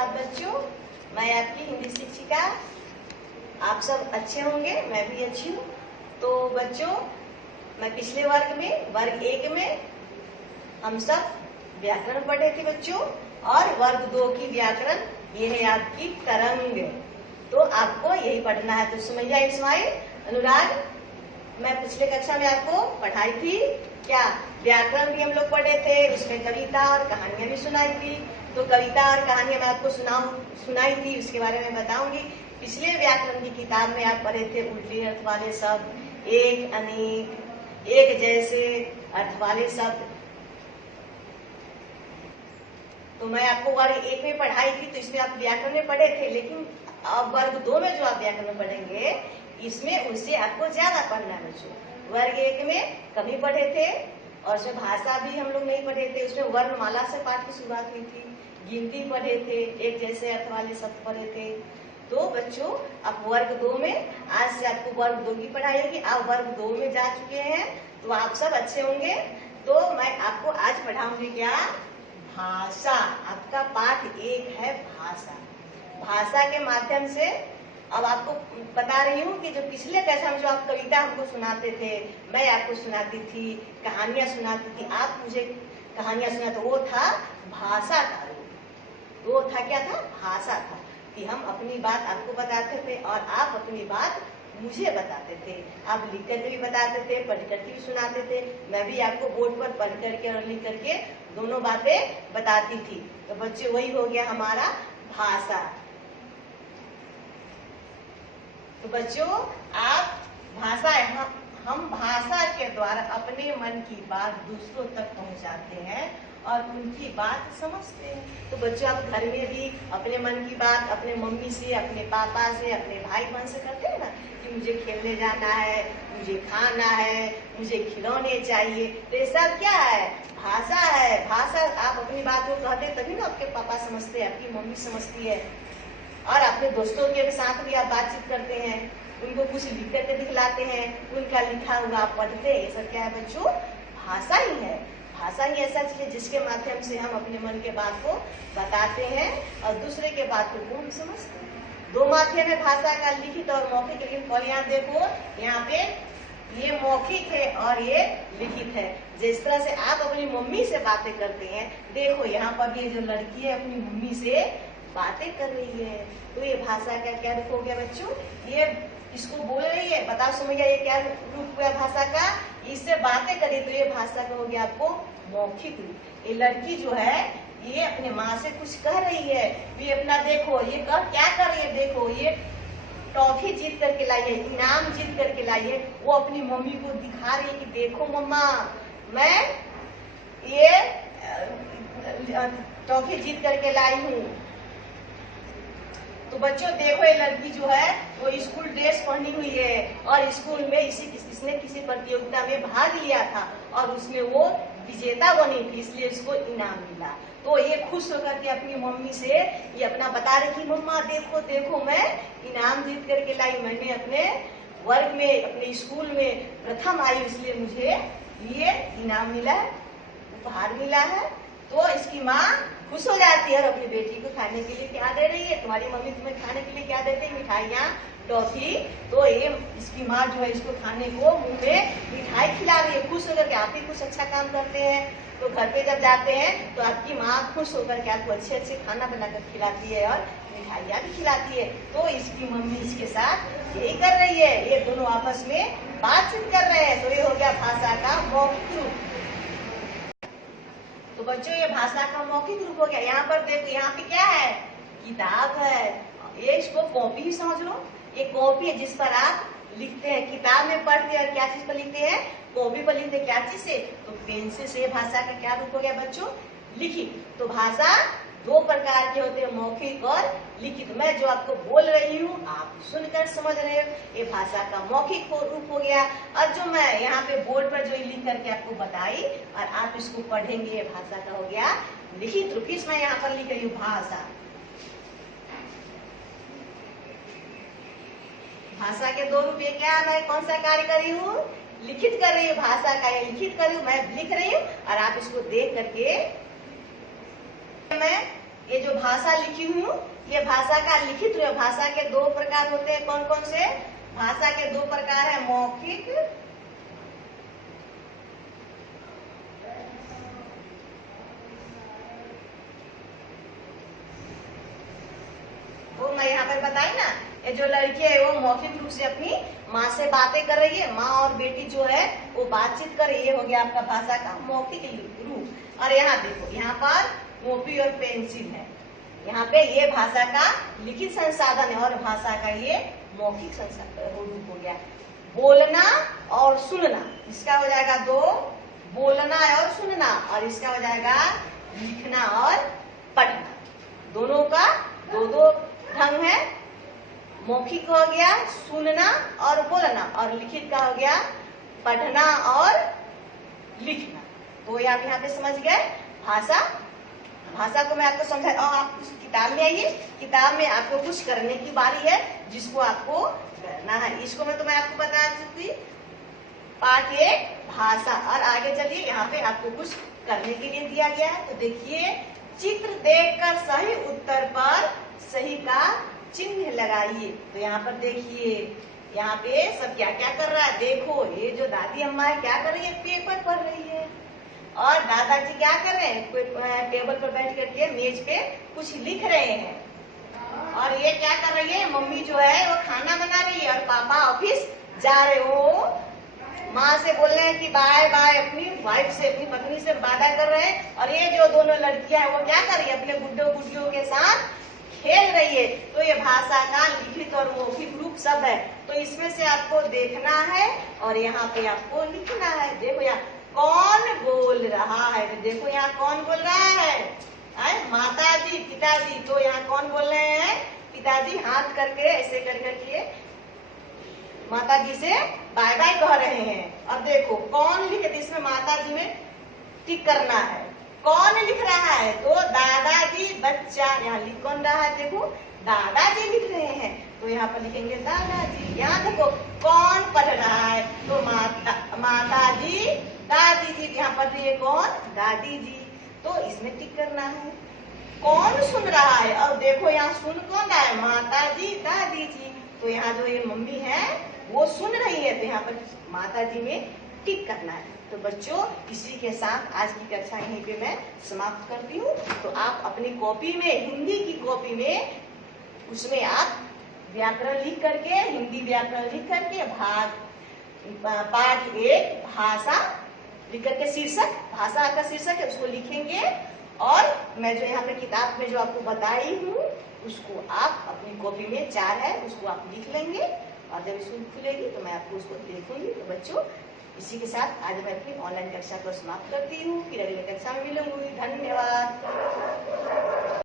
सुप्रभात बच्चों, मैं आपकी हिंदी शिक्षिका। आप सब अच्छे होंगे, मैं भी अच्छी हूँ। तो बच्चों, मैं पिछले वर्ग में वर्ग 1 में हम सब व्याकरण पढ़े थे बच्चों, और वर्ग 2 की व्याकरण ये है आपकी तरंग। तो आपको यही पढ़ना है। तो सुमैया इस्माइल अनुराग, मैं पिछले कक्षा में आपको पढ़ाई थी क्या? व्याकरण भी हम लोग पढ़े थे, उसमें कविता और कहानियां भी सुनाई थी। तो कविता और कहानियां मैं आपको सुनाई थी, उसके बारे में बताऊंगी। पिछले व्याकरण की किताब में आप पढ़े थे उल्टे अर्थ वाले शब्द, एक, अनेक, एक जैसे अर्थ वाले शब्द। तो मैं आपको वर्ग 1 में पढ़ाई थी, तो इसमें आप व्याकरण में पढ़े थे, लेकिन अब वर्ग 2 में जो आप व्याकरण पढ़ेंगे, इसमें उससे आपको ज्यादा पढ़ना है बच्चों। वर्ग 1 में कम ही पढ़े थे, और उसमें भाषा भी हम लोग नहीं पढ़े थे। उसमें वर्णमाला से पाठ की शुरुआत हुई थी, गिनती पढ़े थे, एक जैसे अर्थ वाले शब्द पढ़े थे। तो बच्चों, अब वर्ग 2 में आज से आपको वर्ग 2 की पढ़ाई होगी। आप वर्ग 2 में जा चुके हैं, तो आप सब अच्छे होंगे। तो मैं आपको आज पढ़ाऊंगी क्या? भाषा। आपका पाठ 1 है भाषा। भाषा के माध्यम से अब आपको बता रही हूँ कि जो पिछले कक्षा में जो आप कविता हमको सुनाते थे, मैं आपको सुनाती थी, कहानियां सुनाती थी, आप मुझे कहानियां सुनाते, वो था भाषा का रूप। वो था क्या था? भाषा था, कि हम अपनी बात आपको बताते थे और आप अपनी बात मुझे बताते थे। आप लिख करके भी बताते थे, पढ़ करके भी सुनाते थे। मैं भी आपको बोर्ड पर पढ़ करके और लिख करके दोनों बातें बताती थी। तो बच्चे, वही हो गया हमारा भाषा। तो बच्चों, आप भाषा, हम भाषा के द्वारा अपने मन की बात दूसरों तक पहुंचाते हैं और उनकी बात समझते हैं। तो बच्चों, आप घर में भी अपने मन की बात अपने मम्मी से, अपने पापा से, अपने भाई बहन से करते हैं ना, कि मुझे खेलने जाना है, मुझे खाना है, मुझे खिलौने चाहिए। तो ये सब क्या है? भाषा है। भाषा, आप अपनी बात को कहते तभी ना आपके पापा समझते हैं, आपकी मम्मी समझती है। और अपने दोस्तों के साथ भी आप बातचीत करते हैं, उनको कुछ लिख करके दिखलाते हैं, उनका लिखा हुआ आप पढ़ते हैं। ये सब क्या है बच्चों? भाषा ही है। भाषा ही ऐसा चीज है जिसके माध्यम से हम अपने मन के बात को बताते हैं और दूसरे के बात को हम समझते हैं। 2 माध्यम है भाषा का, लिखित और मौखिक। लेकिन पहले यहाँ देखो, यहाँ पे ये मौखिक है और ये लिखित है। जिस तरह से आप अपनी मम्मी से बातें करते हैं, देखो यहाँ पर ये जो लड़की है अपनी मम्मी से बातें कर रही है। तो ये भाषा का क्या रूप हो गया बच्चों? ये इसको बोल रही है। बताओ सुमैया, ये क्या रूप हुआ भाषा का? इससे बातें करी, तो ये भाषा का हो गया आपको मौखिक रूप। ये लड़की जो है, ये अपने माँ से कुछ कह रही है। ये अपना देखो, ये क्या कर रही है, देखो ये टॉफी जीत करके लाई है, इनाम जीत करके लाई है। वो अपनी मम्मी को दिखा रही है कि देखो मम्मा, मैं ये टॉफी जीत करके लाई हूँ। तो बच्चों देखो, ये लड़की जो है वो स्कूल ड्रेस पहनी हुई है और स्कूल में इसने किसी प्रतियोगिता में भाग लिया था और उसमें वो विजेता बनी थी, इसलिए इसको इनाम मिला। तो ये खुश होकर के अपनी मम्मी से ये अपना बता रही थी, मम्मा देखो देखो, मैं इनाम जीत करके लाई, मैंने अपने वर्ग में, अपने स्कूल में प्रथम आई, इसलिए मुझे ये इनाम मिला है, उपहार मिला है। तो इसकी माँ खुश हो जाती है और अपनी बेटी को खाने के लिए क्या दे रही है? तुम्हारी मम्मी तुम्हें खाने के लिए क्या देती है? मिठाइयाँ, टॉफी। तो ये इसकी माँ जो है इसको खाने को मुंह में मिठाई खिला रही है, खुश होकर के। आप भी कुछ अच्छा काम करते हैं तो घर पे जब जाते हैं तो आपकी माँ खुश होकर के आपको अच्छे अच्छे खाना बनाकर खिलाती है और मिठाइयाँ भी खिलाती है। तो इसकी मम्मी इसके साथ यही कर रही है, ये दोनों आपस में बातचीत कर रहे हैं। तो ये हो गया भाषा का मौखिक रूप। तो बच्चों, ये भाषा का मौखिक रूप हो गया। यहाँ पर देखो, यहाँ पे क्या है? किताब है। ये इसको कॉपी ही समझ लो। ये कॉपी है जिस पर आप लिखते हैं। किताब में पढ़ते हैं, क्या चीज पर लिखते हैं? कॉपी पर लिखते हैं। क्या चीज से? तो पेंसिल से। भाषा का क्या रूप हो गया बच्चों? लिखित। तो भाषा 2 प्रकार के होते हैं, मौखिक और लिखित। मैं जो आपको बोल रही हूँ आप सुनकर समझ रहे हो, ये भाषा का मौखिक रूप हो गया। और जो मैं यहाँ पे बोर्ड पर जो लिख करके आपको बताई और आप इसको पढ़ेंगे, ये भाषा का हो गया लिखित रूप। मैं यहाँ पर लिख रही हूँ भाषा। भाषा के 2 रूप। ये क्या मैं कौन सा कार्य कर रही हूँ? लिखित कर रही हूँ। भाषा का ये लिखित कर रही हूँ, मैं लिख रही हूँ और आप इसको देख करके मैं ये जो भाषा लिखी हूँ, ये भाषा का लिखित रूप। भाषा के दो प्रकार होते हैं, कौन कौन से? भाषा के दो प्रकार है, मौखिक वो मैं यहाँ पर बताई ना, ये जो लड़की है वो मौखिक रूप से अपनी माँ से बातें कर रही है, माँ और बेटी जो है वो बातचीत कर रही है, हो गया आपका भाषा का मौखिक रूप। और यहाँ देखो, यहाँ पर कॉपी और पेंसिल है, यहाँ पे ये भाषा का लिखित संसाधन है और भाषा का ये मौखिक संसाधन रूप हो गया। बोलना और सुनना, इसका हो जाएगा दो, बोलना और सुनना, और इसका हो जाएगा लिखना और पढ़ना। दोनों का दो दो ढंग है। मौखिक हो गया सुनना और बोलना, और लिखित का हो गया पढ़ना और लिखना। तो ये आप यहाँ पे समझ गए भाषा। भाषा को मैं आपको समझा, और आप उस किताब में आइए, किताब में आपको कुछ करने की बारी है जिसको आपको करना है। इसको मैं आपको बता चुकी, पाठ 1 भाषा। और आगे चलिए, यहाँ पे आपको कुछ करने के लिए दिया गया है। तो देखिए, चित्र देखकर सही उत्तर पर सही का चिन्ह लगाइए। तो यहाँ पर देखिए, यहाँ पे सब क्या क्या कर रहा है। देखो, ये जो दादी अम्मा है क्या कर रही है, पेपर पढ़ रही है, और दादाजी क्या कर रहे हैं, टेबल पर बैठ करके मेज पे कुछ लिख रहे हैं। और ये क्या कर रही है, मम्मी जो है वो खाना बना रही है, और पापा ऑफिस जा रहे हो। माँ से बोल रहे हैं कि बाय बाय, अपनी वाइफ से, अपनी पत्नी से बाय कर रहे हैं। और ये जो दोनों लड़कियां हैं वो क्या कर रही है, अपने गुड्डो गुड्डियों के साथ खेल रही है। तो ये भाषा का लिखित और मौखिक रूप सब है। तो इसमें से आपको देखना है और यहाँ पे आपको लिखना है। देखो यहाँ कौन बोल रहा है, तो देखो यहाँ कौन बोल रहा है, माता जी, पिताजी। तो यहाँ कौन बोल रहे हैं, पिताजी हाथ करके ऐसे कर करके माता जी से बाय बाय कह रहे हैं। और देखो कौन लिखे, इसमें माता जी में टिक करना है। कौन लिख रहा है, तो दादाजी बच्चा। यहाँ लिख कौन रहा है, देखो दादाजी लिख रहे हैं, तो यहाँ पर लिखेंगे दादाजी। यहाँ देखो कौन पढ़ रहा है, तो माता जी, दादी जी। यहाँ पर ये कौन, दादी जी। तो इसमें टिक करना है। कौन सुन रहा है, और देखो यहाँ सुन कौन रहा है, माता जी, दादी जी। तो यहाँ जो ये मम्मी है वो सुन रही है, तो यहाँ पर माता जी में टिक करना है। तो बच्चों, इसी के साथ आज की कक्षा यहीं पे मैं समाप्त करती हूँ। तो आप अपनी कॉपी में, हिंदी की कॉपी में, उसमें आप व्याकरण लिख करके, हिंदी व्याकरण लिख करके पाठ 1 भाषा लिख करके, शीर्षक, भाषा का शीर्षक है उसको लिखेंगे। और मैं जो यहाँ पे किताब में जो आपको बताई हूँ उसको आप अपनी कॉपी में 4 है उसको आप लिख लेंगे, और जब स्कूल खुलेगी तो मैं आपको उसको देखूंगी। तो बच्चों, इसी के साथ आज मैं अपनी ऑनलाइन कक्षा को समाप्त करती हूँ। फिर अगली कक्षा में मिलूंगी। धन्यवाद।